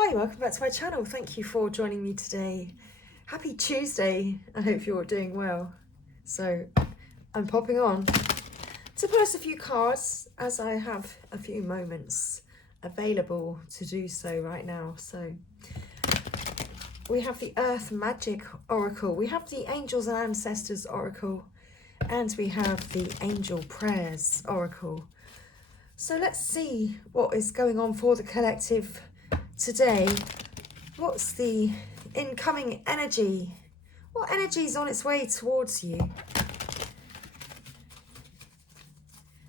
Hi, welcome back to my channel. Thank you for joining me today. Happy Tuesday. I hope you're doing well. So I'm popping on to pull us a few cards as I have a few moments available to do so right now. So we have the Earth Magic Oracle, we have the Angels and Ancestors Oracle, and we have the Angel Prayers Oracle. So let's see what is going on for the collective today. What's the incoming energy? What energy is on its way towards you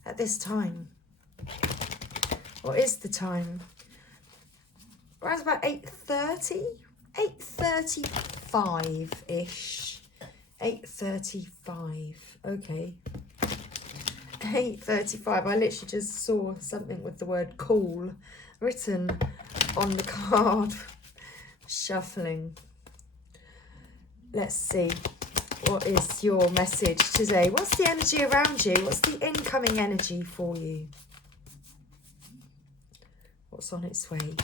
at this time? What is the time? Around about 8:30? 8:35-ish. 8:35. Okay. 8:35. I literally just saw something with the word cool written on the card. Shuffling. Let's see. What is your message today? What's the energy around you? What's the incoming energy for you? What's on its way?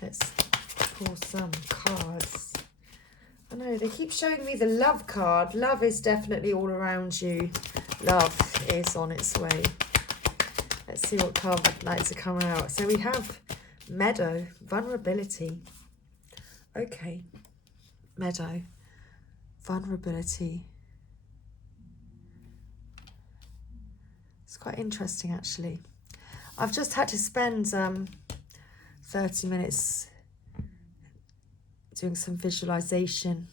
Let's pull some cards. I know, they keep showing me the love card. Love is definitely all around you. Love is on its way. Let's see what card would like to come out. So we have Meadow, vulnerability. Okay, Meadow, vulnerability. It's quite interesting, actually. I've just had to spend 30 minutes doing some visualization.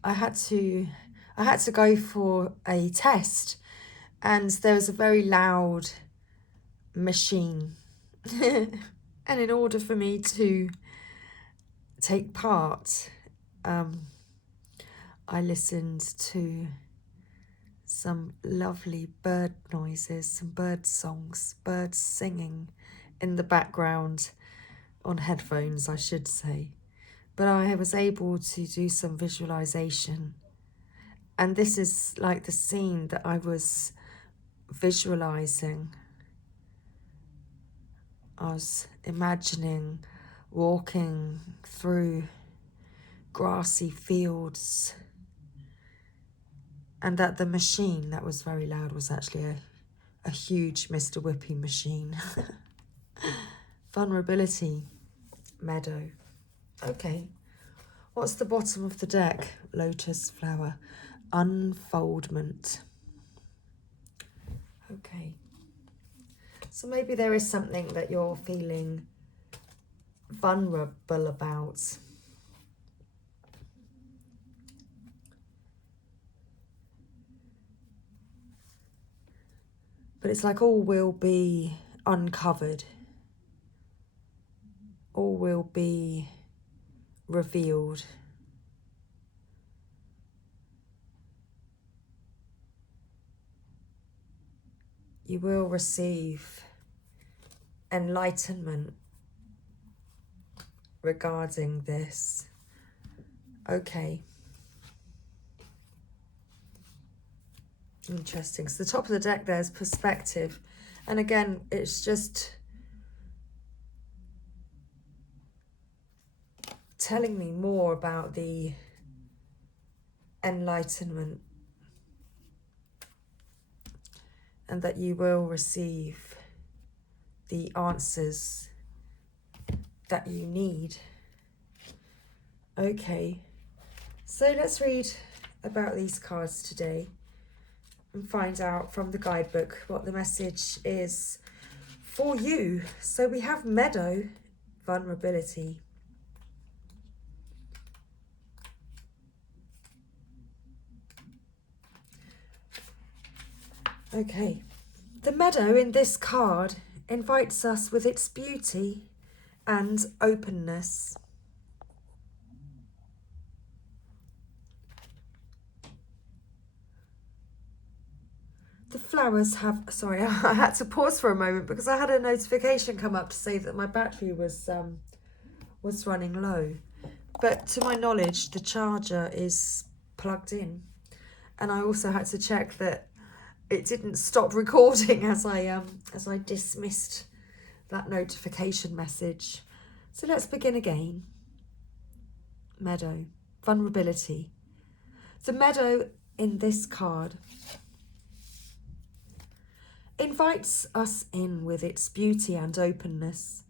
I had to go for a test, and there was a very loud machine. And in order for me to take part, I listened to some lovely bird noises, some bird songs, birds singing in the background, on headphones, I should say. But I was able to do some visualization. And this is like the scene that I was visualizing. I was imagining walking through grassy fields, and that the machine that was very loud was actually a huge Mr. Whippy machine. Vulnerability, Meadow. Okay, what's the bottom of the deck? Lotus flower, unfoldment. Okay, so maybe there is something that you're feeling vulnerable about. But it's like all will be uncovered. All will be revealed. You will receive enlightenment regarding this. Okay. Interesting. So the top of the deck there's perspective. And again, it's just telling me more about the enlightenment, and that you will receive the answers that you need. Okay, so let's read about these cards today and find out from the guidebook what the message is for you. So we have Meadow, vulnerability. Okay, the meadow in this card invites us with its beauty and openness. The flowers have, sorry, I had to pause for a moment because I had a notification come up to say that my battery was running low. But to my knowledge, the charger is plugged in. And I also had to check that it didn't stop recording as I dismissed that notification message. So let's begin again. Meadow, vulnerability. The meadow in this card invites us in with its beauty and openness.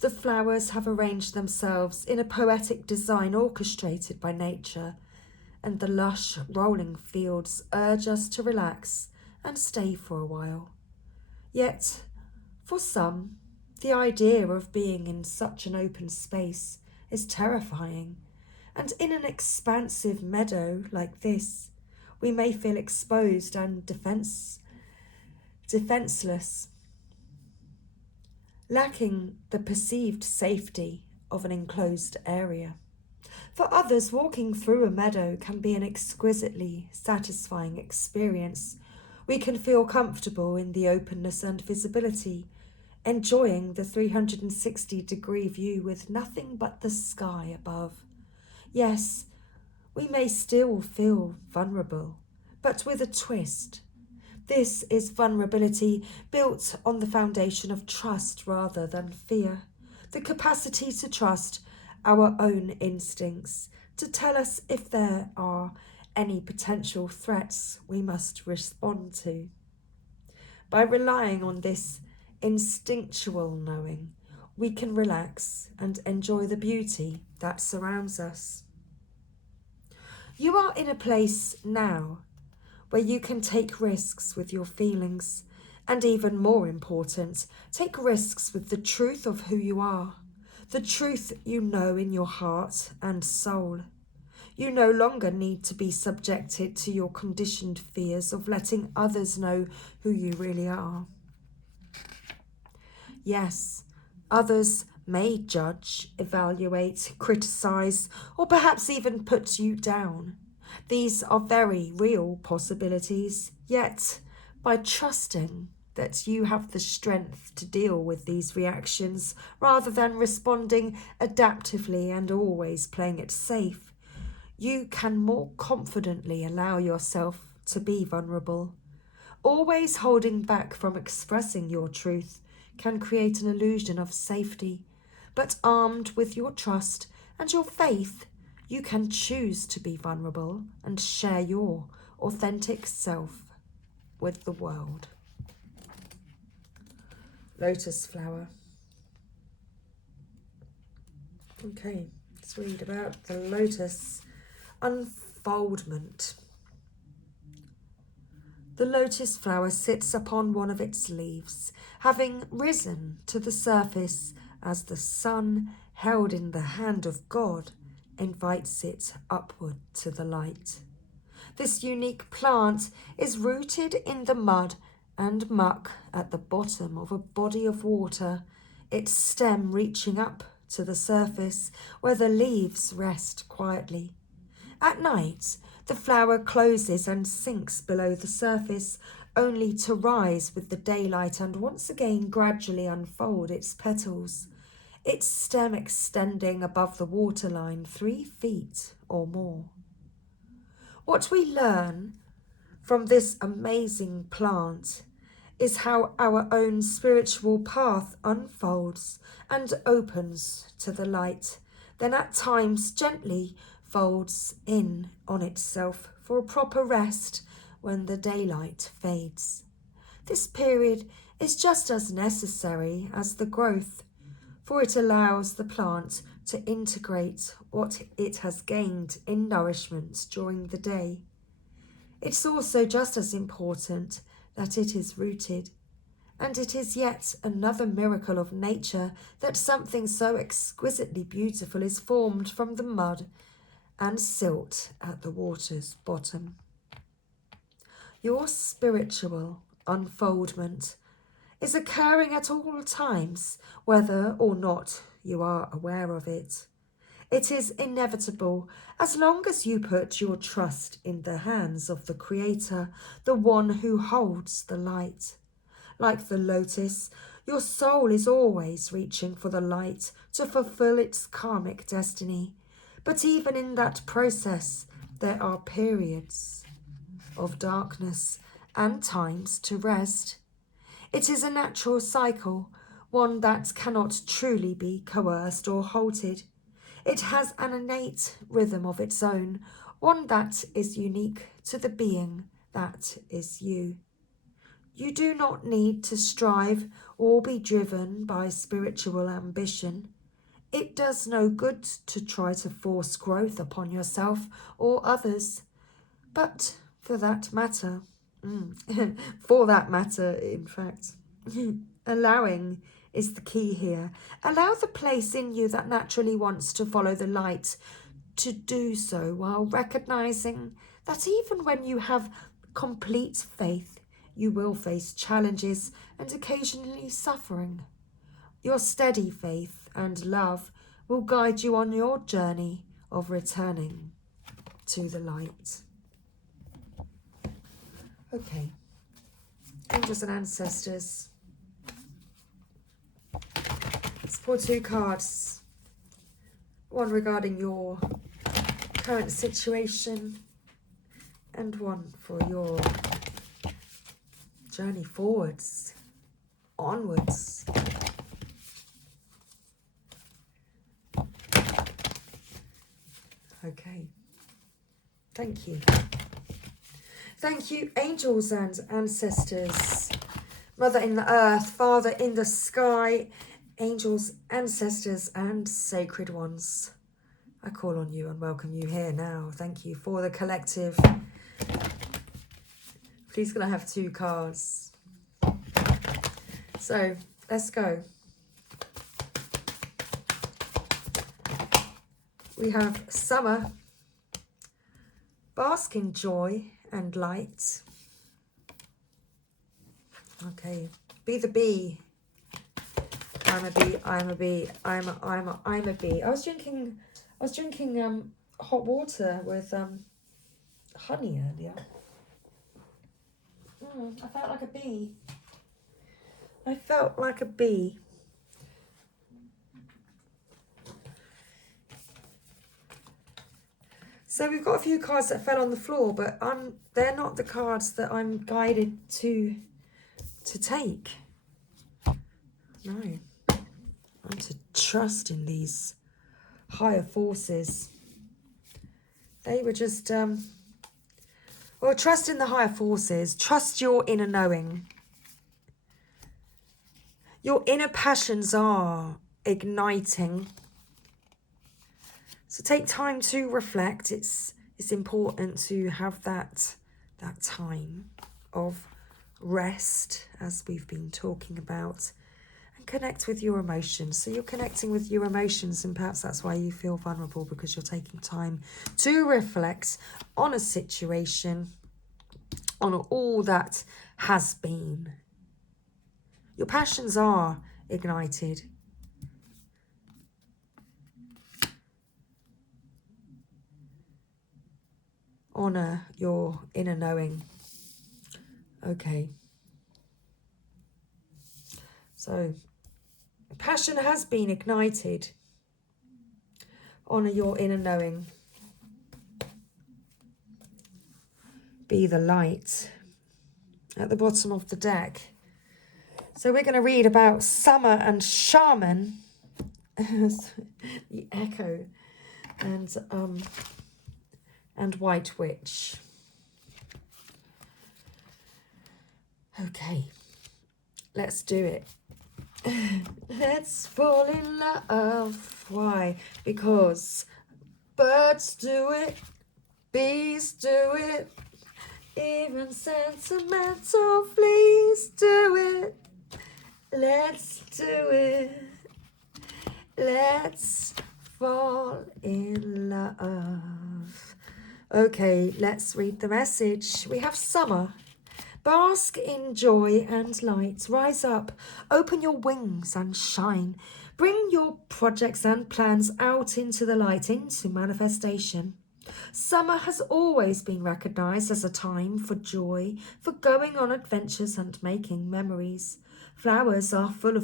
The flowers have arranged themselves in a poetic design orchestrated by nature, and the lush rolling fields urge us to relax and stay for a while. Yet, for some, the idea of being in such an open space is terrifying, and in an expansive meadow like this, we may feel exposed and defenseless, lacking the perceived safety of an enclosed area. For others, walking through a meadow can be an exquisitely satisfying experience. We can feel comfortable in the openness and visibility, enjoying the 360-degree view with nothing but the sky above. Yes, we may still feel vulnerable, but with a twist. This is vulnerability built on the foundation of trust rather than fear. The capacity to trust our own instincts, to tell us if there are any potential threats we must respond to. By relying on this instinctual knowing, we can relax and enjoy the beauty that surrounds us. You are in a place now where you can take risks with your feelings, and even more important, take risks with the truth of who you are, the truth you know in your heart and soul. You no longer need to be subjected to your conditioned fears of letting others know who you really are. Yes, others may judge, evaluate, criticize, or perhaps even put you down. These are very real possibilities, yet by trusting that you have the strength to deal with these reactions rather than responding adaptively and always playing it safe, you can more confidently allow yourself to be vulnerable. Always holding back from expressing your truth can create an illusion of safety, but armed with your trust and your faith, you can choose to be vulnerable and share your authentic self with the world. Lotus flower. Okay, let's read about the lotus unfoldment. The lotus flower sits upon one of its leaves, having risen to the surface as the sun, held in the hand of God, invites it upward to the light. This unique plant is rooted in the mud and muck at the bottom of a body of water, its stem reaching up to the surface where the leaves rest quietly. At night, the flower closes and sinks below the surface, only to rise with the daylight and once again gradually unfold its petals, its stem extending above the waterline 3 feet or more. What we learn from this amazing plant is how our own spiritual path unfolds and opens to the light, then at times gently folds in on itself for a proper rest when the daylight fades. This period is just as necessary as the growth, for it allows the plant to integrate what it has gained in nourishment during the day. It's also just as important that it is rooted, and it is yet another miracle of nature that something so exquisitely beautiful is formed from the mud and silt at the water's bottom. Your spiritual unfoldment is occurring at all times, whether or not you are aware of it. It is inevitable as long as you put your trust in the hands of the Creator, the one who holds the light. Like the lotus, your soul is always reaching for the light to fulfill its karmic destiny. But even in that process, there are periods of darkness and times to rest. It is a natural cycle, one that cannot truly be coerced or halted. It has an innate rhythm of its own, one that is unique to the being that is you. You do not need to strive or be driven by spiritual ambition. It does no good to try to force growth upon yourself or others. But for that matter, in fact, allowing is the key here. Allow the place in you that naturally wants to follow the light to do so, while recognizing that even when you have complete faith, you will face challenges and occasionally suffering. Your steady faith and love will guide you on your journey of returning to the light. Okay, angels and ancestors. Let's pull 2 cards. One regarding your current situation and one for your journey forwards, onwards. Okay, thank you. Thank you, angels and ancestors, Mother in the earth, Father in the sky, angels, ancestors, and sacred ones. I call on you and welcome you here now. Thank you for the collective. Please can I have 2 cards? So, let's go. We have summer, bask in joy and light. Okay, be the bee. I'm a bee, I'm a bee, I'm a bee. I was drinking hot water with honey earlier. I felt like a bee. I felt like a bee. So we've got a few cards that fell on the floor, but they're not the cards that I'm guided to take. No. I'm to trust in these higher forces. They were just, well, trust in the higher forces. Trust your inner knowing. Your inner passions are igniting. So take time to reflect. It's important to have that time of rest, as we've been talking about, and connect with your emotions. So you're connecting with your emotions, and perhaps that's why you feel vulnerable, because you're taking time to reflect on a situation, on all that has been. Your passions are ignited. Honor your inner knowing. Okay. So, passion has been ignited. Honor your inner knowing. Be the light. At the bottom of the deck. So we're going to read about Summer and Shaman. The Echo. And White Witch. Okay, let's do it. Let's fall in love. Why? Because birds do it, bees do it, even sentimental fleas do it. Let's do it. Let's fall in love. Okay, let's read the message. We have Summer. Bask in joy and light. Rise up, open your wings and shine. Bring your projects and plans out into the light, into manifestation. Summer has always been recognized as a time for joy, for going on adventures and making memories. Flowers are full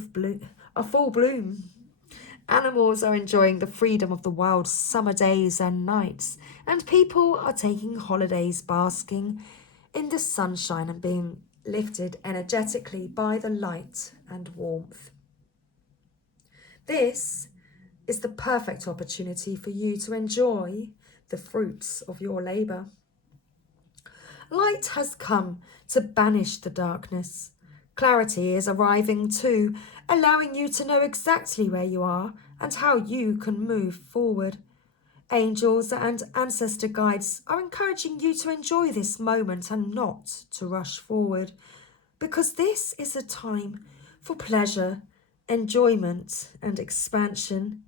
bloom. Animals are enjoying the freedom of the wild summer days and nights, and people are taking holidays basking in the sunshine and being lifted energetically by the light and warmth. This is the perfect opportunity for you to enjoy the fruits of your labour. Light has come to banish the darkness. Clarity is arriving too, allowing you to know exactly where you are and how you can move forward. Angels and ancestor guides are encouraging you to enjoy this moment and not to rush forward, because this is a time for pleasure, enjoyment, and expansion.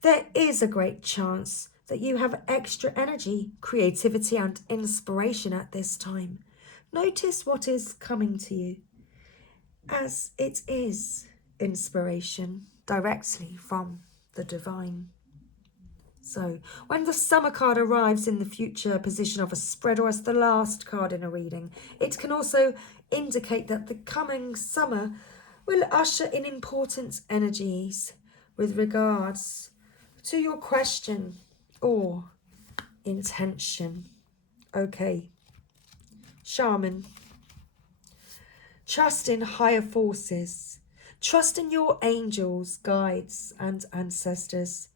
There is a great chance that you have extra energy, creativity, and inspiration at this time. Notice what is coming to you, as it is inspiration directly from the divine. So, when the summer card arrives in the future position of a spread or as the last card in a reading, it can also indicate that the coming summer will usher in important energies with regards to your question or intention. Okay, Shaman. Trust in higher forces. Trust in your angels, guides, and ancestors.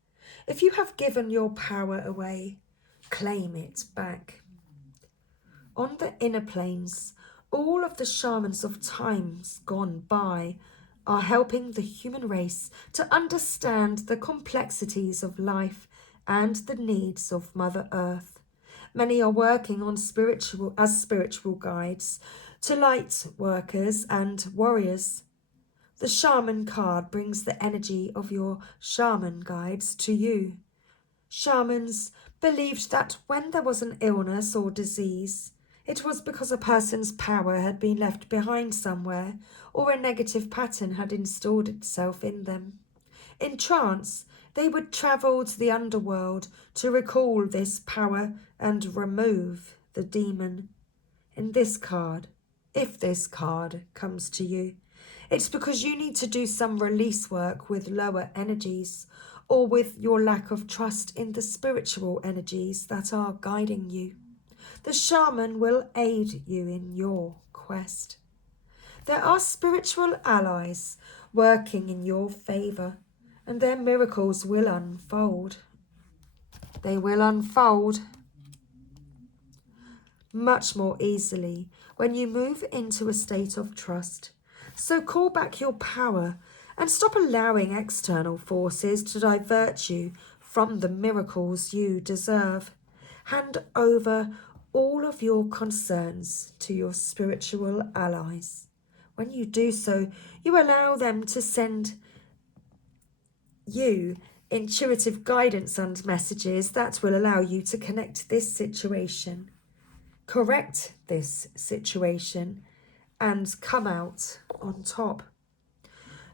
If you have given your power away, claim it back. On the inner planes, all of the shamans of times gone by are helping the human race to understand the complexities of life and the needs of Mother Earth. Many are working on spiritual guides, to light workers and warriors. The shaman card brings the energy of your shaman guides to you. Shamans believed that when there was an illness or disease, it was because a person's power had been left behind somewhere or a negative pattern had installed itself in them. In trance, they would travel to the underworld to recall this power and remove the demon. In this card, if this card comes to you, it's because you need to do some release work with lower energies or with your lack of trust in the spiritual energies that are guiding you. The shaman will aid you in your quest. There are spiritual allies working in your favour, and their miracles will unfold. They will unfold much more easily when you move into a state of trust. So call back your power and stop allowing external forces to divert you from the miracles you deserve. Hand over all of your concerns to your spiritual allies. When you do so, you allow them to send you intuitive guidance and messages that will allow you to connect this situation, correct this situation, and come out on top.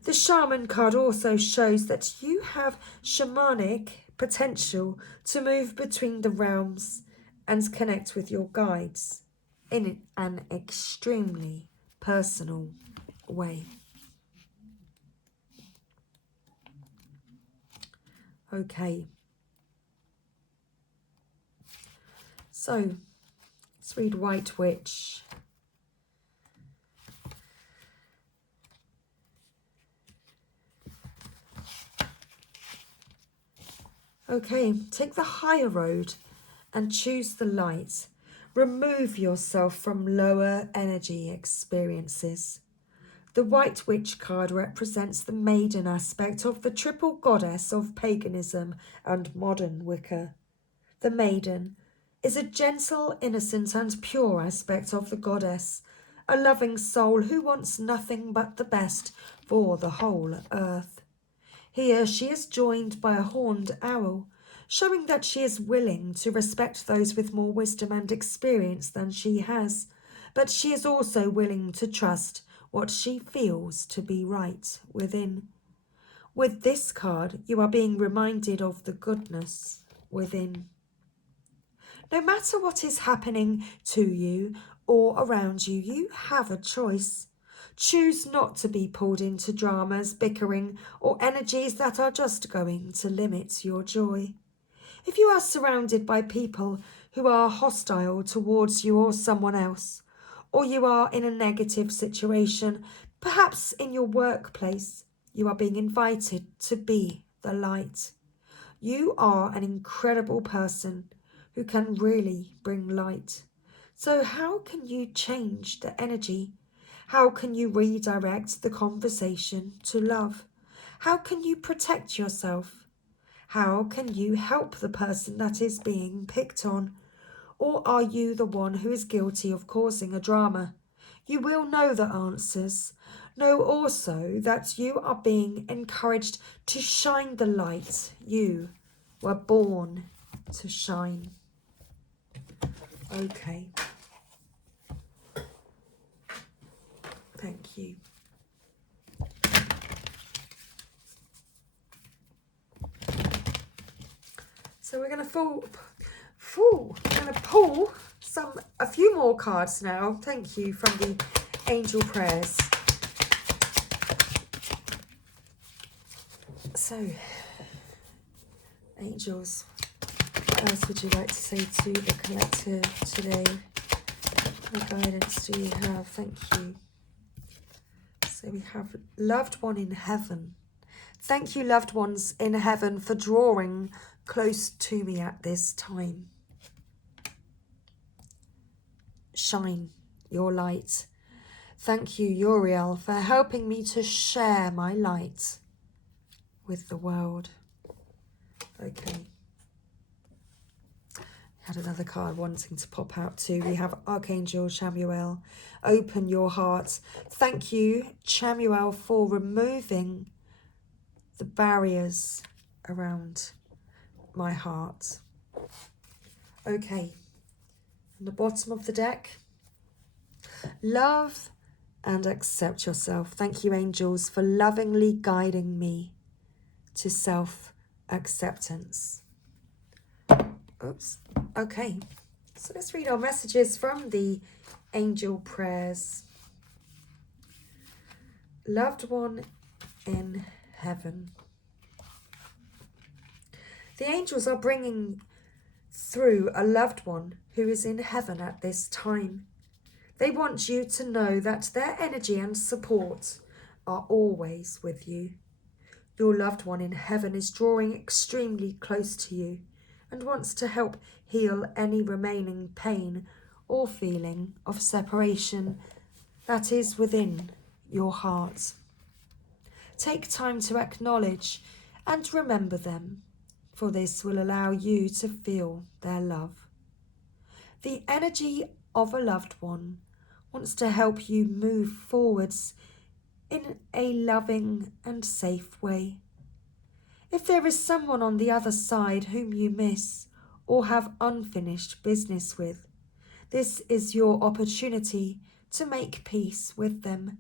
The shaman card also shows that you have shamanic potential to move between the realms and connect with your guides in an extremely personal way. Okay. So, let's read White Witch. Okay, take the higher road and choose the light. Remove yourself from lower energy experiences. The White Witch card represents the maiden aspect of the triple goddess of paganism and modern Wicca. The maiden is a gentle, innocent, and pure aspect of the goddess, a loving soul who wants nothing but the best for the whole earth. Here she is joined by a horned owl, showing that she is willing to respect those with more wisdom and experience than she has, but she is also willing to trust what she feels to be right within. With this card, you are being reminded of the goodness within. No matter what is happening to you or around you, you have a choice. Choose not to be pulled into dramas, bickering, or energies that are just going to limit your joy. If you are surrounded by people who are hostile towards you or someone else, or you are in a negative situation, perhaps in your workplace, you are being invited to be the light. You are an incredible person who can really bring light. So how can you change the energy? How can you redirect the conversation to love? How can you protect yourself? How can you help the person that is being picked on? Or are you the one who is guilty of causing a drama? You will know the answers. Know also that you are being encouraged to shine the light you were born to shine. Okay. Thank you. So we're going to pull a few more cards now. Thank you, from the angel prayers. So, angels, what else would you like to say to the collective today? What guidance do you have? Thank you. So we have loved one in heaven. Thank you, loved ones in heaven, for drawing close to me at this time. Shine your light. Thank you, Uriel, for helping me to share my light with the world. Okay. Had another card wanting to pop out too. We have Archangel Chamuel. Open your heart. Thank you, Chamuel, for removing the barriers around my heart. Okay. On the bottom of the deck, love and accept yourself. Thank you, angels, for lovingly guiding me to self-acceptance. Oops. Okay. So let's read our messages from the angel prayers. Loved one in heaven. The angels are bringing through a loved one who is in heaven at this time. They want you to know that their energy and support are always with you. Your loved one in heaven is drawing extremely close to you and wants to help heal any remaining pain or feeling of separation that is within your heart. Take time to acknowledge and remember them, for this will allow you to feel their love. The energy of a loved one wants to help you move forwards in a loving and safe way. If there is someone on the other side whom you miss or have unfinished business with, this is your opportunity to make peace with them.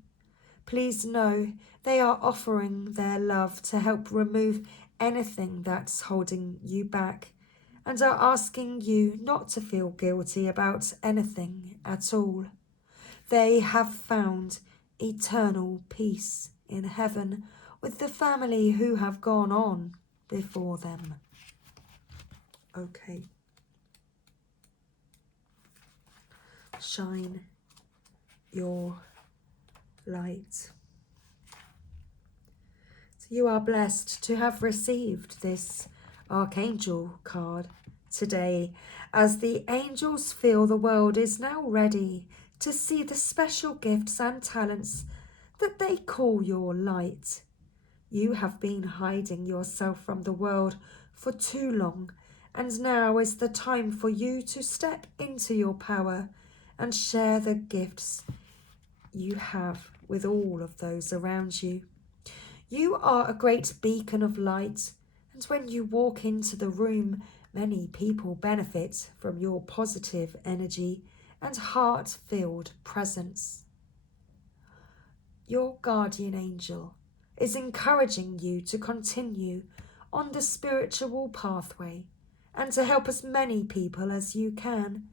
Please know they are offering their love to help remove anything that's holding you back and are asking you not to feel guilty about anything at all. They have found eternal peace in heaven with the family who have gone on before them. Okay. Shine your light. So you are blessed to have received this Archangel card today, as the angels feel the world is now ready to see the special gifts and talents that they call your light. You have been hiding yourself from the world for too long, and now is the time for you to step into your power and share the gifts you have with all of those around you. You are a great beacon of light, and when you walk into the room, many people benefit from your positive energy and heart-filled presence. Your guardian angel is encouraging you to continue on the spiritual pathway and to help as many people as you can.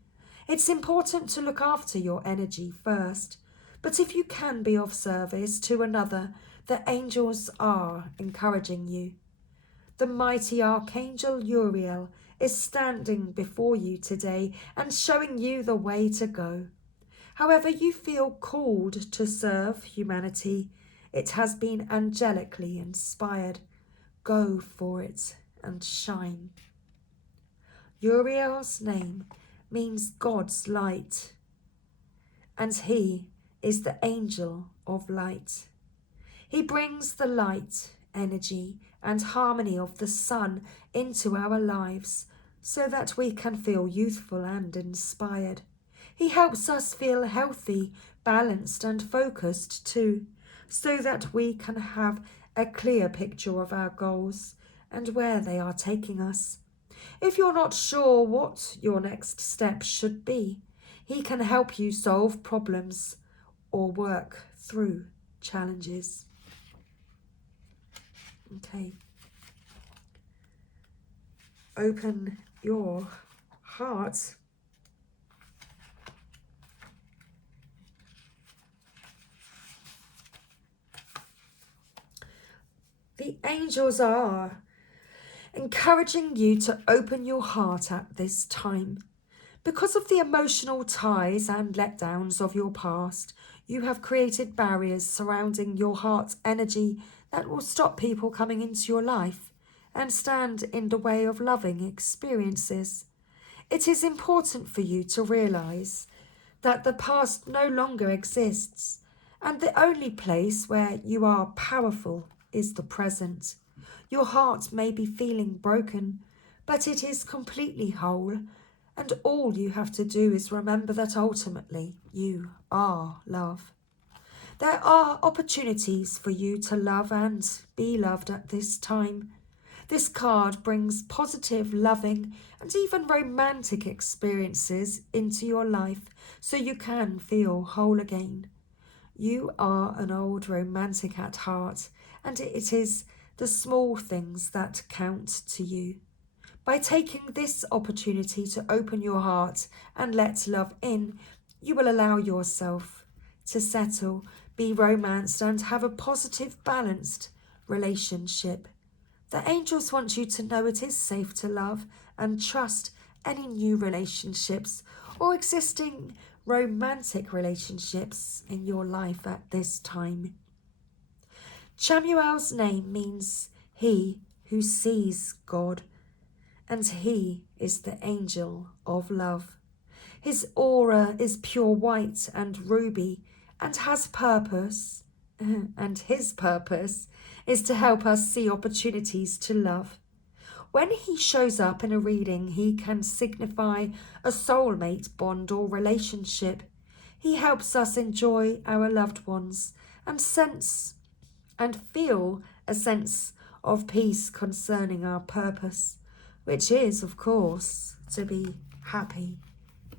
It's important to look after your energy first, but if you can be of service to another, the angels are encouraging you. The mighty Archangel Uriel is standing before you today and showing you the way to go. However you feel called to serve humanity, it has been angelically inspired. Go for it and shine. Uriel's name means God's light, and he is the angel of light. He brings the light, energy, and harmony of the sun into our lives so that we can feel youthful and inspired. He helps us feel healthy, balanced, and focused too, so that we can have a clear picture of our goals and where they are taking us. If you're not sure what your next step should be, he can help you solve problems or work through challenges. Okay. Open your heart. The angels are encouraging you to open your heart at this time. Because of the emotional ties and letdowns of your past, you have created barriers surrounding your heart's energy that will stop people coming into your life and stand in the way of loving experiences. It is important for you to realize that the past no longer exists, and the only place where you are powerful is the present. Your heart may be feeling broken, but it is completely whole, and all you have to do is remember that ultimately you are love. There are opportunities for you to love and be loved at this time. This card brings positive, loving, and even romantic experiences into your life so you can feel whole again. You are an old romantic at heart, and it is the small things that count to you. By taking this opportunity to open your heart and let love in, you will allow yourself to settle, be romanced, and have a positive, balanced relationship. The angels want you to know it is safe to love and trust any new relationships or existing romantic relationships in your life at this time. Chamuel's name means he who sees God, and he is the angel of love. His aura is pure white and ruby and has purpose, and his purpose is to help us see opportunities to love. When he shows up in a reading, he can signify a soulmate bond or relationship. He helps us enjoy our loved ones and feel a sense of peace concerning our purpose, which is, of course, to be happy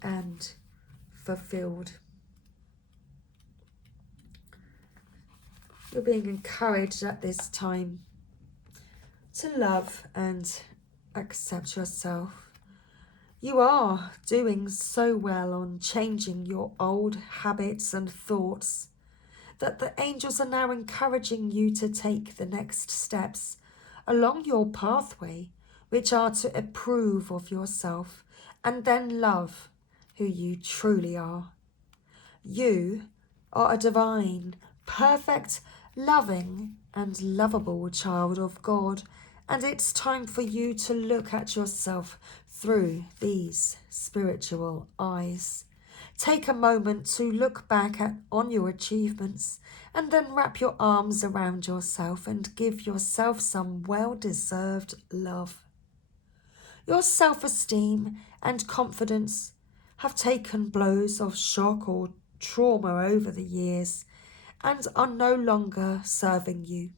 and fulfilled. You're being encouraged at this time to love and accept yourself. You are doing so well on changing your old habits and thoughts that the angels are now encouraging you to take the next steps along your pathway, which are to approve of yourself and then love who you truly are. You are a divine, perfect, loving, and lovable child of God, and it's time for you to look at yourself through these spiritual eyes. Take a moment to look back on your achievements and then wrap your arms around yourself and give yourself some well-deserved love. Your self-esteem and confidence have taken blows of shock or trauma over the years and are no longer serving you.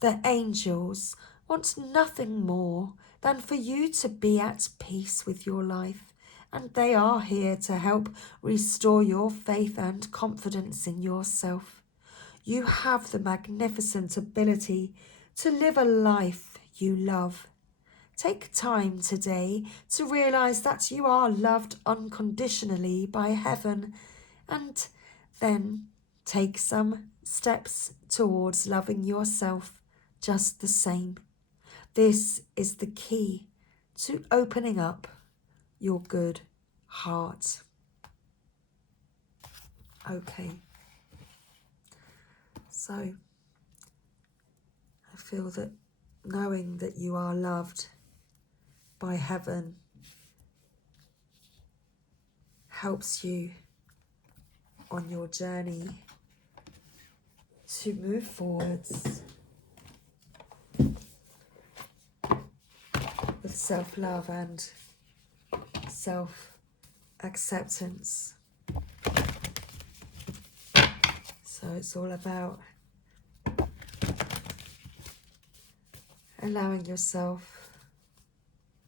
The angels want nothing more than for you to be at peace with your life, and they are here to help restore your faith and confidence in yourself. You have the magnificent ability to live a life you love. Take time today to realize that you are loved unconditionally by heaven, and then take some steps towards loving yourself just the same. This is the key to opening up your good heart. Okay. So, I feel that knowing that you are loved by heaven helps you on your journey to move forwards with self-love and self-acceptance. So it's all about allowing yourself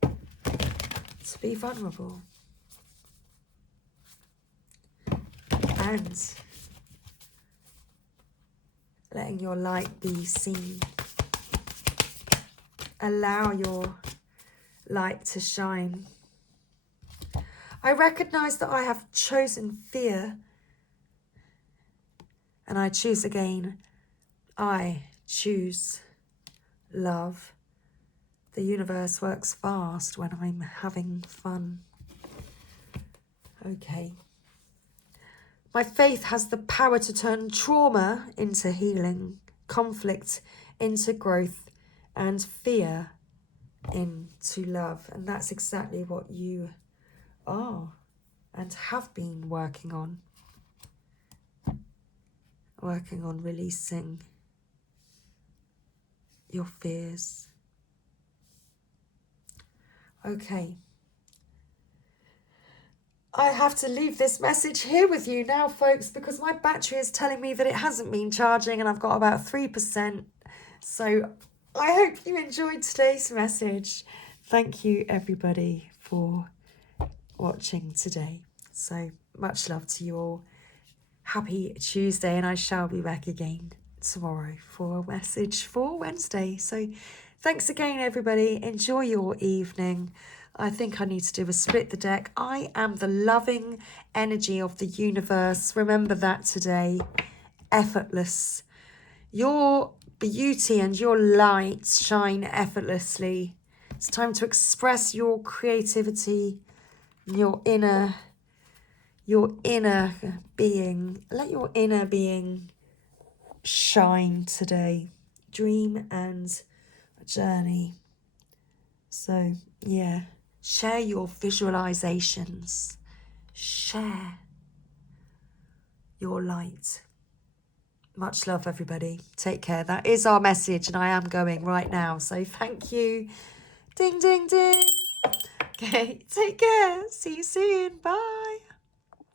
to be vulnerable and letting your light be seen. Allow your light to shine. I recognize that I have chosen fear, and I choose again. I choose love. The universe works fast when I'm having fun. Okay. My faith has the power to turn trauma into healing, conflict into growth, and fear into love. And that's exactly what you are and have been working on. Working on releasing your fears. Okay. I have to leave this message here with you now, folks, because my battery is telling me that it hasn't been charging and I've got about 3%. So I hope you enjoyed today's message. Thank you, everybody, for watching today. So much love to you all. Happy Tuesday, and I shall be back again tomorrow for a message for Wednesday. So thanks again, everybody. Enjoy your evening. I think I need to do a split the deck. I am the loving energy of the universe. Remember that today. Effortless. Your beauty and your light shine effortlessly. It's time to express your creativity, your inner being. Let your inner being shine today. Dream and journey. So, yeah. Share your visualizations. Share your light. Much love, everybody. Take care. That is our message, and I am going right now. So thank you. Ding, ding, ding. Okay, take care. See you soon. Bye.